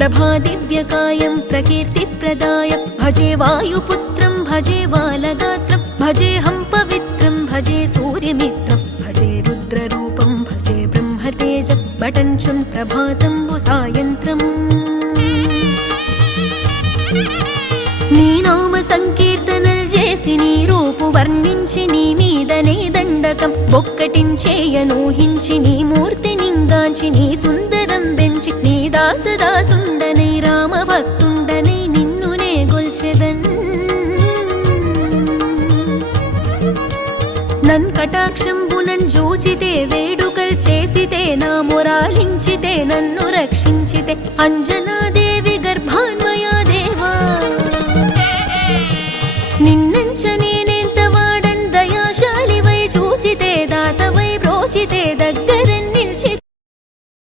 ప్రభాదివ్యకాయం ప్రకీర్తిప్రదాయ భజే వాయుపుత్రం భజే బాలగాత్రం భజేహం పవిత్రం భజే సూర్యమిత్రం భజే రుద్రరూపం భజే బ్రహ్మతేజం బటంచున్ ప్రభాతంబు సాయంత్రం నీ నామ సంకీర్తనల్ చేసి నీ రూపు వర్ణించి నీ మీదనే దండకం బొక్కటించేయనూహించి నీ మూర్తి నింగాంచి నీ సుందరం బెంచి నీ దాసదాసుండనై రామభక్తుండనై నిన్నునే గొల్చెదన్ నన్ కటాక్షంబునన్ జూచితే వేడుకల్ చేసితే నా మొరాలించితే నన్ను రక్షించితే అంజనాది